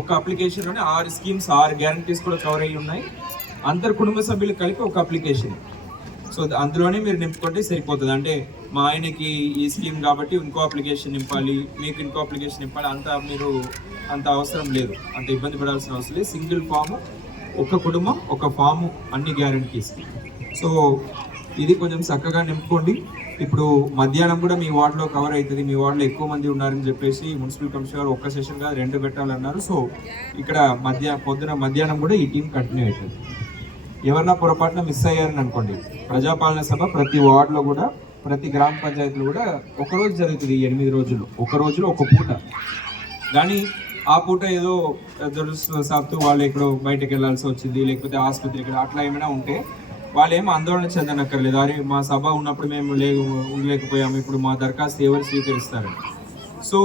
ఒక అప్లికేషన్లోనే ఆరు స్కీమ్స్ ఆరు గ్యారంటీస్ కూడా కవర్ అయ్యి ఉన్నాయి. అందరు కుటుంబ సభ్యులు కలిపి ఒక అప్లికేషన్ సో అందులోనే మీరు నింపుకుంటే సరిపోతుంది. అంటే మా ఆయనకి ఈ స్కీమ్ కాబట్టి ఇంకో అప్లికేషన్ నింపాలి మీకు ఇంకో అప్లికేషన్ నింపాలి అంత మీరు అంత అవసరం లేదు. అంత ఇబ్బంది పడాల్సిన అవసరం లేదు. సింగిల్ ఫామ్ ఒక కుటుంబం ఒక ఫాము అన్ని గ్యారంటీస్ సో ఇది కొంచెం చక్కగా నింపుకోండి. ఇప్పుడు మధ్యాహ్నం కూడా మీ వార్డులో కవర్ అవుతుంది. మీ వార్డులో ఎక్కువ మంది ఉన్నారని చెప్పేసి మున్సిపల్ కమిషనర్ ఒక్క సెషన్ కాదు రెండు పెట్టాలన్నారు. సో ఇక్కడ మధ్య పొద్దున మధ్యాహ్నం కూడా ఈ టీం కంటిన్యూ అవుతుంది. ఎవరన్నా పొరపాటున మిస్ అయ్యారని అనుకోండి. ప్రజాపాలన సభ ప్రతి వార్డులో కూడా ప్రతి గ్రామ పంచాయతీలో కూడా ఒక రోజు జరుగుతుంది ఎనిమిది రోజులు. ఒక రోజులో ఒక పూట. కానీ ఆ పూట ఏదో దురదృష్టవశాత్తు వాళ్ళు ఎక్కడో బయటకు వెళ్ళాల్సి వచ్చింది లేకపోతే ఆసుపత్రికి అట్లా ఏమైనా ఉంటే వాళ్ళు ఏం ఆందోళన చెందనక్కర్లేదు. అరే మా సభ ఉన్నప్పుడు మేము లే ఉండలేకపోయాము. ఇప్పుడు మా దరఖాస్తు ఎవరు స్వీకరిస్తారు? సో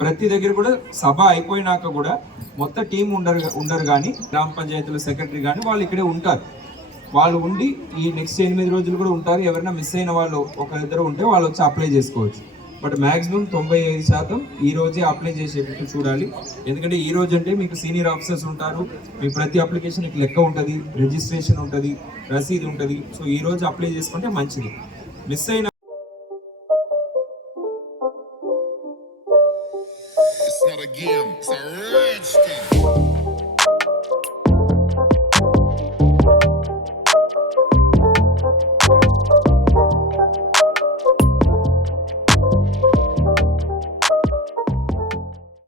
ప్రతి దగ్గర కూడా సభ అయిపోయినాక కూడా మొత్తం టీం ఉండరు ఉండరు కానీ గ్రామ పంచాయతీల సెక్రటరీ కానీ వాళ్ళు ఇక్కడే ఉంటారు. వాళ్ళు ఉండి ఈ నెక్స్ట్ ఎనిమిది రోజులు కూడా ఉంటారు. ఎవరైనా మిస్ అయిన వాళ్ళు ఒకరిద్దరు ఉంటే వాళ్ళు వచ్చి అప్లై చేసుకోవచ్చు. బట్ మ్యాక్సిమం తొంభై ఐదు శాతం ఈ రోజే అప్లై చేసేటట్టు చూడాలి. ఎందుకంటే ఈ రోజు అంటే మీకు సీనియర్ ఆఫీసర్స్ ఉంటారు మీ ప్రతి అప్లికేషన్ లెక్క ఉంటుంది రిజిస్ట్రేషన్ ఉంటుంది రసీదు ఉంటుంది. సో ఈ రోజు అప్లై చేసుకుంటే మంచిది. మిస్ అయిన It's not a game, it's a game.